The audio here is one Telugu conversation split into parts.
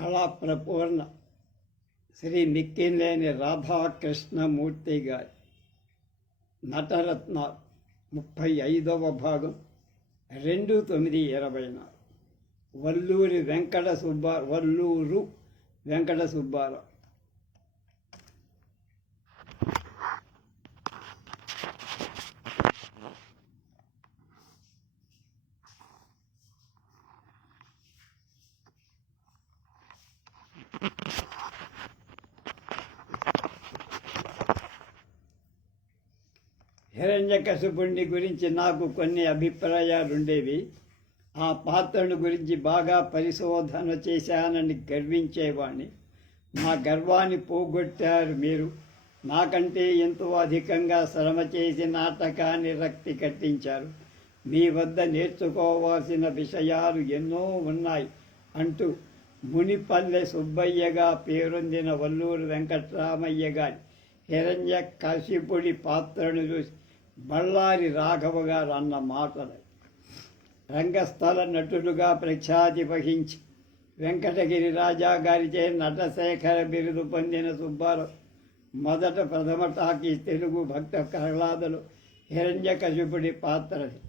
కళాప్రపూర్ణ శ్రీ మిక్కిలేని రాధాకృష్ణమూర్తి గారి నటరత్న ముప్పై ఐదవ భాగం రెండు తొమ్మిది ఇరవై నాలుగు. వల్లూరి వెంకట సుబ్బా వల్లూరు వెంకట సుబ్బారావు. హిరణ్యకశిపుణ్ణి గురించి నాకు కొన్ని అభిప్రాయాలుండేవి ఆ పాత్రను గురించి బాగా పరిశోధన చేశానని గర్వించేవాణ్ణి. నా గర్వాన్ని పోగొట్టారు మీరు. నాకంటే ఎంతో అధికంగా శ్రమ చేసి నాటకాన్ని రక్తి కట్టించారు. మీ వద్ద నేర్చుకోవాల్సిన విషయాలు ఎన్నో ఉన్నాయి అంటూ మునిపల్లె సుబ్బయ్యగా పేరొందిన వల్లూరు వెంకట్రామయ్య గారి హిరణ్య కశిపుడి పాత్రను చూసి బళ్ళారి రాఘవ గారు అన్న మాటలు. రంగస్థల నటుడుగా ప్రఖ్యాతి వహించి వెంకటగిరి రాజా గారిచే నటశేఖర బిరుదు పొందిన సుబ్బారావు మొదట ప్రథమ టాకీ తెలుగు భక్త ప్రహ్లాదులు హిరణ్యకశిపుడి పాత్రది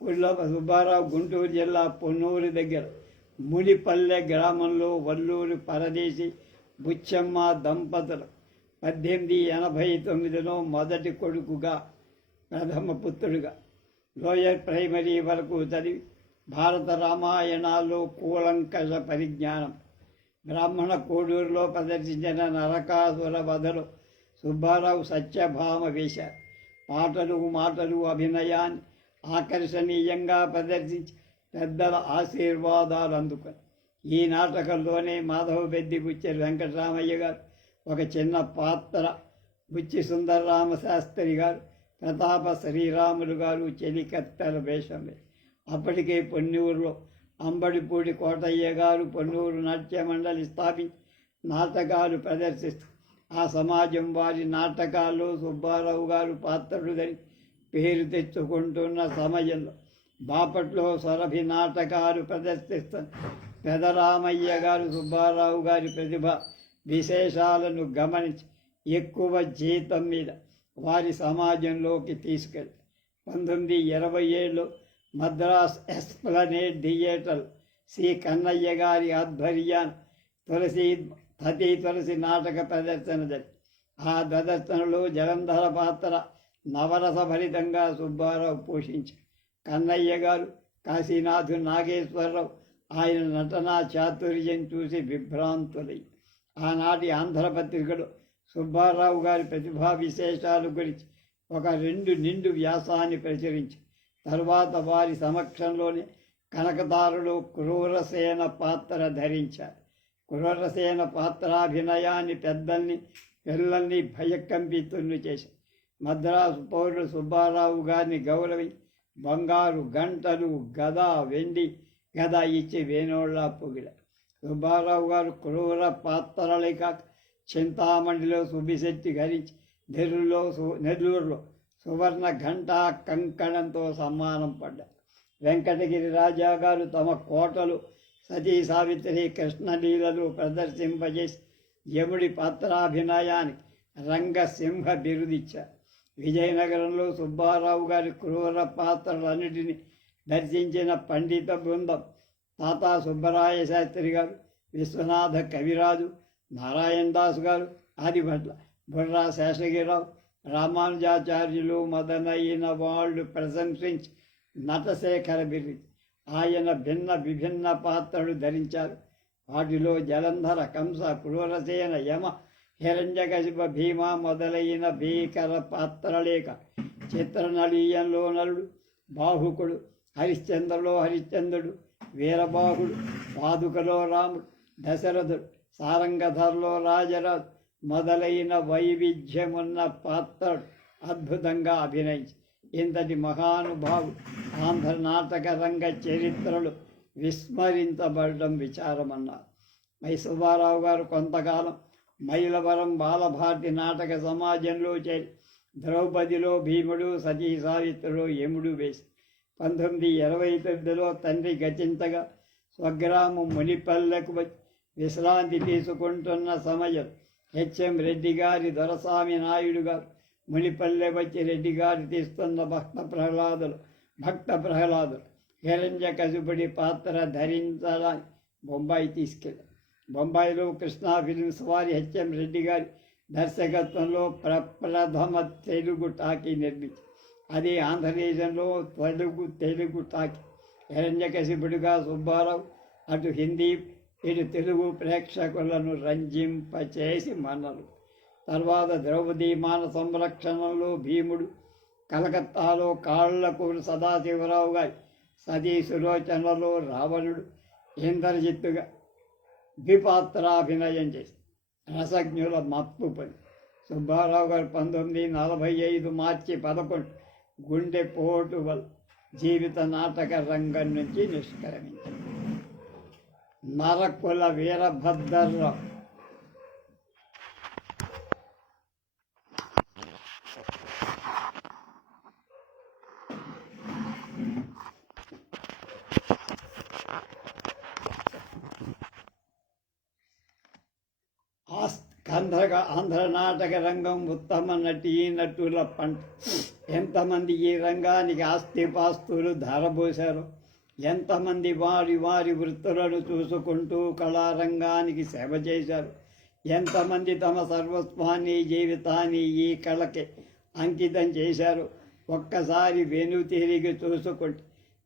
పుల్లవ సుబ్బారావు గుంటూరు జిల్లా పొన్నూరు దగ్గర మునిపల్లె గ్రామంలో వల్లూరు పరదేశి బుచ్చమ్మ దంపతులు. పద్దెనిమిది ఎనభై తొమ్మిదిలో మొదటి కొడుకుగా ప్రథమ పుత్రుడిగా. లోయర్ ప్రైమరీ వరకు చదివి భారత రామాయణాల్లో కూలంకష పరిజ్ఞానం. బ్రాహ్మణ కోడూరులో ప్రదర్శించిన నరకాసుర వధలో సుబ్బారావు సత్యభామ వేశారు పాటలు మాటలు అభినయాన్ని ఆకర్షణీయంగా ప్రదర్శించి పెద్దల ఆశీర్వాదాలు అందుకొని. ఈ నాటకంలోనే మాధవ బెద్ది బుచ్చెరి వెంకటరామయ్య గారు ఒక చిన్న పాత్ర బుచ్చి సుందరరామ శాస్త్రి గారు ప్రతాప శ్రీరాములు గారు చెలికత్తెల వేషమే. అప్పటికే పొన్నూరులో అంబడిపూడి కోటయ్య గారు పొన్నూరు నాట్య మండలి స్థాపించి నాటకాలు ప్రదర్శిస్తూ ఆ సమాజం వారి నాటకాల్లో సుబ్బారావు గారు పాత్రలు ధరి పేరు తెచ్చుకుంటున్న సమయంలో బాపట్లో సొరభి నాటకాలు ప్రదర్శిస్తున్న పెదరామయ్య గారు సుబ్బారావు గారి ప్రతిభ విశేషాలను గమనించి ఎక్కువ జీతం మీద వారి సమాజంలోకి తీసుకెళ్ళి పంతొమ్మిది ఇరవై ఏళ్ళు Madras Esplanade theatre C. Kannaiah గారి ఆధ్వర్యాన్ తులసి తతి తులసి నాటక ప్రదర్శన జరిగింది. ఆ ప్రదర్శనలో జలంధర పాత్ర నవరసభరితంగా సుబ్బారావు పోషించి కన్నయ్య గారు కాశీనాథు నాగేశ్వరరావు ఆయన నటనా చాతుర్యం చూసి విభ్రాంతులై ఆనాటి ఆంధ్రపత్రికలో సుబ్బారావు గారి ప్రతిభా విశేషాలు గురించి ఒక రెండు నిండు వ్యాసాన్ని ప్రచురించి తర్వాత వారి సమక్షంలోనే కనకదారులు క్రూరసేన పాత్ర ధరించారు. క్రూరసేన పాత్రాభినయాన్ని పెద్దల్ని పిల్లల్ని భయకంపితుల్ని చేశారు. మద్రాసు పౌరుడు సుబ్బారావు గారిని గౌరవి బంగారు గంటలు గద వెండి గద ఇచ్చి వేణోళ్ళ పొగిడ సుబ్బారావు గారు క్రూర పాత్రలే కాక చింతామణిలో సుబిశెట్టి ధరించి నెల్లూరులో సు నెల్లూరులో సువర్ణ ఘంటా కంకణంతో సమ్మానం పడ్డారు వెంకటగిరి రాజా గారు తమ కోటలు సతీ సావిత్రి కృష్ణలీలలు ప్రదర్శింపజేసి యముడి పాత్రాభినయానికి రంగసింహ బిరుదిచ్చారు. విజయనగరంలో సుబ్బారావు గారి క్రూర పాత్రలన్నిటినీ దర్శించిన పండిత బృందం తాతా సుబ్బరాయ శాస్త్రి గారు విశ్వనాథ కవిరాజు నారాయణ దాస్ గారు ఆదిభట్ల బుర్రా శేషగిరావు రామానుజాచార్యులు మొదలైన వాళ్ళు ప్రశంసించి నటశేఖర బిరి ఆయన భిన్న విభిన్న పాత్రలు ధరించారు. వాటిలో జలంధర కంస క్రూరసేన యమ హిరణ్యకశిప భీమ మొదలైన భీకర పాత్రలేక చిత్రనళీయంలో నలుడు బాహుకుడు హరిశ్చంద్రలో హరిశ్చంద్రుడు వీరబాహుడు పాదుకలో రాముడు దశరథుడు సారంగధరలో రాజరాజు మొదలైన వైవిధ్యమున్న పాత్ర అద్భుతంగా అభినయించి ఇంతటి మహానుభావు ఆంధ్ర నాటక రంగ చరిత్రలు విస్మరించబడడం విచారమన్నారు. మై సుబ్బారావు గారు కొంతకాలం మైలవరం బాలభారతి నాటక సమాజంలో చేరి ద్రౌపదిలో భీముడు సతీ సావిత్రిలో యముడు వేసి పంతొమ్మిది ఇరవై తొమ్మిదిలో తండ్రి గతించగా స్వగ్రామం మునిపల్లెకు వచ్చి విశ్రాంతి తీసుకుంటున్న సమయం. హెచ్ఎం రెడ్డి గారి దొరస్వామి నాయుడు గారు మునిపల్లె వచ్చి రెడ్డి గారు తీస్తున్న భక్త ప్రహ్లాదులు భక్త ప్రహ్లాదులు. హిరంజ కసుబడి పాత్ర ధరించడానికి బొంబాయి తీసుకెళ్ళారు బొంబాయిలో కృష్ణా ఫిల్మ్స్ వారి హెచ్ఎం రెడ్డి గారి దర్శకత్వంలో ప్రప్రథమ తెలుగు టాకీ నిర్మించి అది ఆంధ్రదేశంలో తెలుగు తెలుగు టాకీ. హిరణ్యకశిపుడిగా సుబ్బారావు అటు హిందీ ఇటు తెలుగు ప్రేక్షకులను రంజింపచేసి మన్నలు తర్వాత ద్రౌపది మాన సంరక్షణలో భీముడు కలకత్తాలో కాళ్ళకూరు సదాశివరావు గారి సతీ సులోచనలో రావణుడు ఇంద్రజిత్తుగా ద్విపాత్రాభినయం చేసి రసజ్ఞుల మత్తు పని. సుబ్బారావు గారు పంతొమ్మిది నలభై ఐదు మార్చి పదకొండు గుండె పోటు వల్ల జీవిత నాటక రంగం నుంచి నిష్క్రమించారు. నరకుల వీరభద్రరావు ఆంధ్ర ఆంధ్ర నాటక రంగం ఉత్తమ నటి నటుల పంట. ఎంతమంది ఈ రంగానికి ఆస్తిపాస్తులు ధారబోశారు? ఎంతమంది వారి వారి వృత్తులను చూసుకుంటూ కళారంగానికి సేవ చేశారు. ఎంతమంది తమ సర్వస్వాన్ని జీవితాన్ని ఈ కళకి అంకితం చేశారు. ఒక్కసారి వెను తిరిగి చూసుకుంటే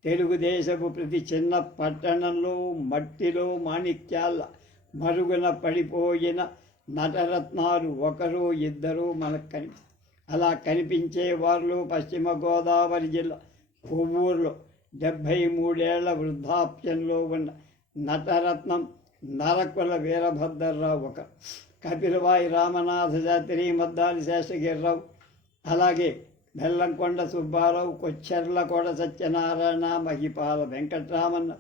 తెలుగుదేశపు ప్రతి చిన్న పట్టణంలో మట్టిలో మాణిక్యాల మరుగున పడిపోయిన నటరత్నాలు ఒకరు ఇద్దరు మనకు కనిపి అలా కనిపించే వాళ్ళు పశ్చిమ గోదావరి జిల్లా కొవ్వూరులో. డెబ్భై మూడేళ్ళ వృద్ధాప్యంలో ఉన్న నటరత్నం నరకుల వీరభద్రరావు ఒక కపిలవాయి రామనాథ శాస్త్రి మద్దాలి శేషగిరిరావు అలాగే బెల్లంకొండ సుబ్బారావు కొచ్చెర్లకోడ సత్యనారాయణ మహిపాల వెంకట్రామన్న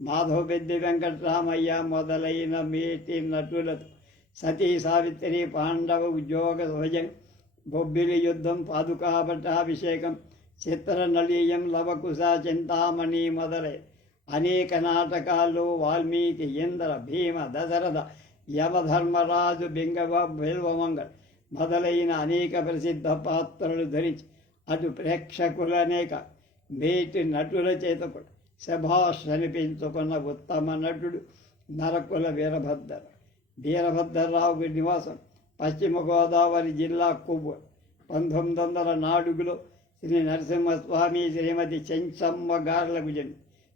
మాధవపెద్ది వెంకట్రామయ్య మొదలైన మేటి నటులతో సతీ సావిత్రి పాండవ ఉద్యోగ భజన బొబ్బిలి యుద్ధం పాదుకాభట్టాభిషేకం చిత్రనళీయం లవకుశ చింతామణి మొదలై అనేక నాటకాల్లో వాల్మీకి ఇంద్ర భీమ దశరథ యమధర్మరాజు బింగవ బిల్వమంగళ్ మొదలైన అనేక ప్రసిద్ధ పాత్రలు ధరించి అటు ప్రేక్షకులనేక మేటి నటుల చేత కూడా శభాష్ అనిపించుకున్న ఉత్తమ నటుడు నరకుల వీరభద్ర. వీరభద్రరావు నివాసం పశ్చిమ గోదావరి జిల్లా కొవ్వు పంతొమ్మిది వందల నాలుగులో శ్రీ నరసింహస్వామి శ్రీమతి చెంచమ్మ గార్ల జన్మ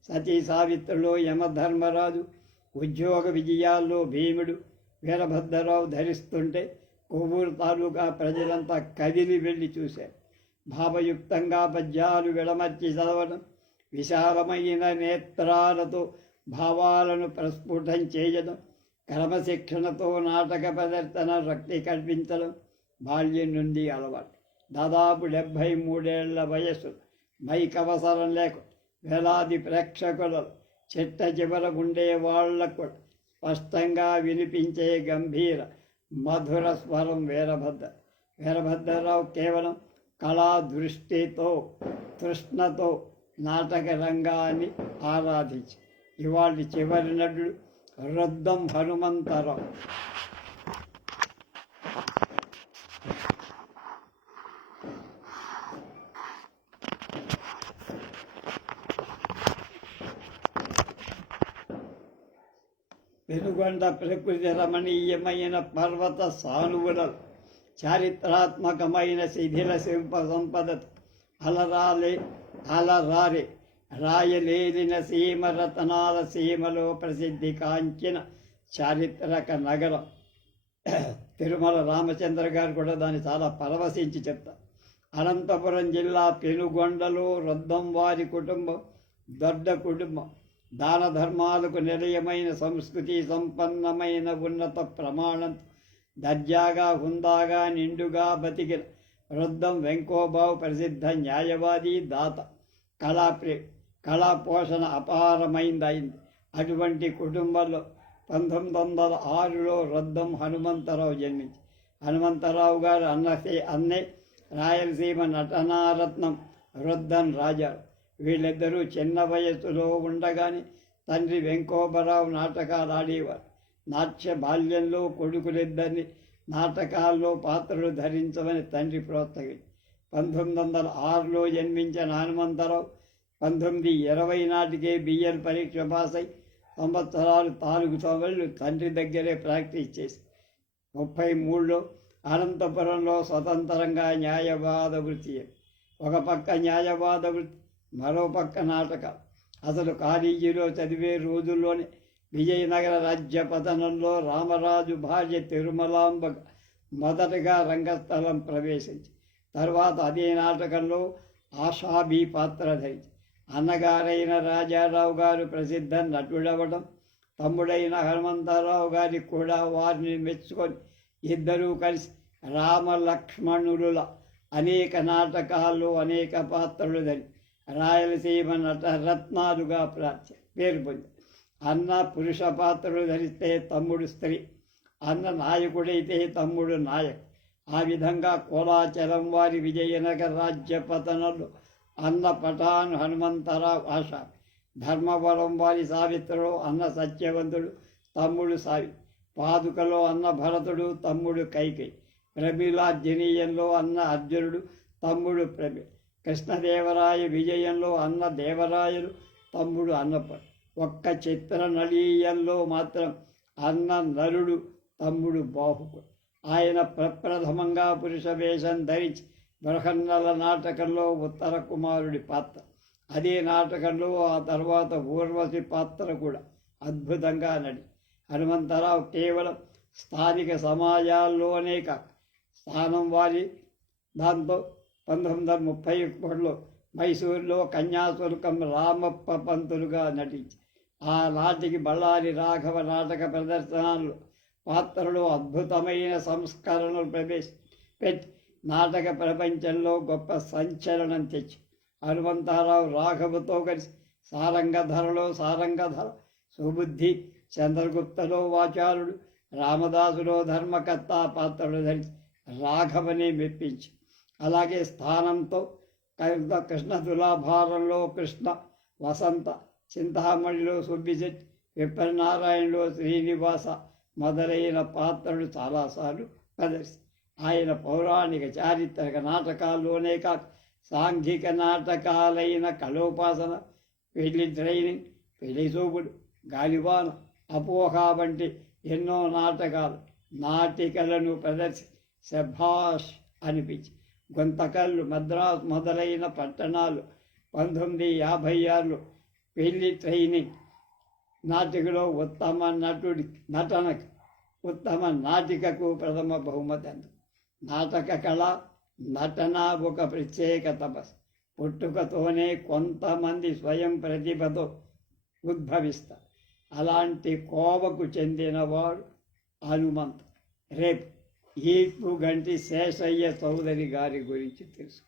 సతీ సావిత్రిలో యమధర్మరాజు ఉద్యోగ విజయాల్లో భీముడు వీరభద్రరావు ధరిస్తుంటే కొవ్వూరు తాలూకా ప్రజలంతా కదిలి వెళ్ళి చూశారు. భావయుక్తంగా పద్యాలు విడమర్చి చదవడం విశాలమైన నేత్రాలతో భావాలను ప్రస్ఫుటం చేయడం క్రమశిక్షణతో నాటక ప్రదర్శన రక్తి కల్పించడం బాల్యం నుండి అలవాటు. దాదాపు డెబ్భై మూడేళ్ళ వయస్సు. మైక్ అవసరం లేక వేలాది ప్రేక్షకులు చిట్ట చివర ఉండే వాళ్ళకు స్పష్టంగా వినిపించే గంభీర మధుర స్వరం వీరభద్ర. వీరభద్రరావు కేవలం కళా దృష్టితో తృష్ణతో నాటక రంగాన్ని ఆరాధించి ఇవాళ చివరి నటుడు రుద్దం హనుమంతరావు. వెనుగొండ ప్రకృతి రమణీయమైన పర్వత సానువుల చారిత్రాత్మకమైన శిథిల శిల్ప సంపద అలరాలే అలరారే రాయలేలిన సీమ రతనాల సీమలో ప్రసిద్ధి కాంచిన చారిత్రక నగరం. తిరుమల రామచంద్ర గారు కూడా దాన్ని చాలా పరవశించి చెప్తారు. అనంతపురం జిల్లా పెనుగొండలో రొద్దం వారి కుటుంబం దొడ్డ కుటుంబం. దాన ధర్మాలకు నిలయమైన సంస్కృతి సంపన్నమైన ఉన్నత ప్రమాణం దర్జాగా హుందాగా నిండుగా బతికిన వృద్ధం వెంకోబావు ప్రసిద్ధ న్యాయవాది దాత కళాప్రి కళా పోషణ అపారమైందైంది అటువంటి కుటుంబంలో పంతొమ్మిది వందల ఆరులో రద్దం హనుమంతరావు జన్మించి హనుమంతరావు గారు అన్నసే అన్నే రాయలసీమ నటనారత్నం వృద్ధన్ రాజారు. వీళ్ళిద్దరూ చిన్న వయస్సులో ఉండగానే తండ్రి వెంకోబరావు నాటకాలు ఆడేవారు నాట్య బాల్యంలో కొడుకులిద్దరిని నాటకాల్లో పాత్రలు ధరించమని తండ్రి ప్రోత్సహించి పంతొమ్మిది వందల ఆరులో జన్మించిన హనుమంతరావు పంతొమ్మిది ఇరవై నాటికే బిఎల్ పరీక్ష పాస్ అయి సంవత్సరాలు నాలుగు సంవత్సరాలు తండ్రి దగ్గరే ప్రాక్టీస్ చేసి ముప్పై మూడులో అనంతపురంలో స్వతంత్రంగా న్యాయవాద వృత్తి ఒక పక్క న్యాయవాద వృత్తి మరో పక్క అసలు కాలేజీలో చదివే రోజుల్లోనే విజయనగర రాజ్య పతనంలో రామరాజు భార్య తిరుమలాంబ మొదటగా రంగస్థలం ప్రవేశించి తర్వాత అదే నాటకంలో ఆషాబీ పాత్ర ధరించి అన్నగారైన రాజారావు గారు ప్రసిద్ధ నటుడవడం తమ్ముడైన హనుమంతరావు గారి కూడా వారిని మెచ్చుకొని ఇద్దరూ కలిసి రామ లక్ష్మణుల అనేక నాటకాల్లో అనేక పాత్రలు ధరి రాయలసీమ నట రత్నాలుగా ప్రార్థ పేరు పొంది. అన్న పురుష పాత్రలు ధరిస్తే తమ్ముడు స్త్రీ అన్న నాయకుడైతే తమ్ముడు నాయక్. ఆ విధంగా కోలాచలం వారి విజయనగర రాజ్య పతనలు అన్న పఠాన్ హనుమంతరావు ఆశ. ధర్మవరం వారి సావిత్రుడు అన్న సత్యవంతుడు తమ్ముడు సావి. పాదుకలో అన్న భరతుడు తమ్ముడు కైకై ప్రమిలార్జనీయంలో అన్న అర్జునుడు తమ్ముడు ప్రమి. కృష్ణదేవరాయ విజయంలో అన్న దేవరాయలు తమ్ముడు అన్నప్ప. ఒక్క చిత్ర నళీయంలో మాత్రం అన్న నరుడు తమ్ముడు బాహుకు ఆయన ప్రప్రథమంగా పురుష వేషం ధరించి బృహన్నల నాటకంలో ఉత్తర కుమారుడి పాత్ర. అదే నాటకంలో ఆ తర్వాత ఊర్వశి పాత్ర కూడా అద్భుతంగా నడి హనుమంతరావు కేవలం స్థానిక సమాజాల్లోనే కాక స్థానం వారి దాంతో పంతొమ్మిది వందల ముప్పై ఒకటిలో మైసూరులో కన్యాశుల్కం రామప్ప పంతులుగా నటించి ఆ నాటికి బళ్ళారి రాఘవ నాటక ప్రదర్శనలు పాత్రలో అద్భుతమైన సంస్కరణలు ప్రవేశ పెట్టి నాటక ప్రపంచంలో గొప్ప సంచలనం తెచ్చి హనుమంతారావు రాఘవతో కలిసి సారంగధరలో సారంగధర సుబుద్ధి చంద్రగుప్తలో వాచారుడు రామదాసులో ధర్మకర్త పాత్రలు ధరించి రాఘవని మెప్పించి అలాగే స్థానంతో కృష్ణ కృష్ణ తులాభారంలో కృష్ణ వసంత చింతామణిలో సుబ్బిశెట్టి విప్రనారాయణలో శ్రీనివాస మొదలైన పాత్రలు చాలాసార్లు ప్రదర్శి ఆయన పౌరాణిక చారిత్రక నాటకాల్లోనే కాక సాంఘిక నాటకాలైన కలోపాసన పెళ్ళి ట్రైనింగ్ పెళ్ళి చూపుడు గాలివాన అపోహ వంటి ఎన్నో నాటకాలు నాటికలను ప్రదర్శి శభాష్ అనిపించి గుంతకల్లు మద్రాస్ మొదలైన పట్టణాలు పంతొమ్మిది యాభై ఆరులో పెళ్ళి ట్రైనింగ్ నాటికలో ఉత్తమ నటుడి నటనకు ఉత్తమ నాటికకు ప్రథమ బహుమతి అందు. నాటక కళ నటన ఒక ప్రత్యేక తపస్సు. పుట్టుకతోనే కొంతమంది స్వయం ప్రతిభతో ఉద్భవిస్తారు. అలాంటి కోవకు చెందినవాడు హనుమంత్. రేపు ఈపు గంటి శేషయ్య చౌదరి గారి గురించి తెలుసు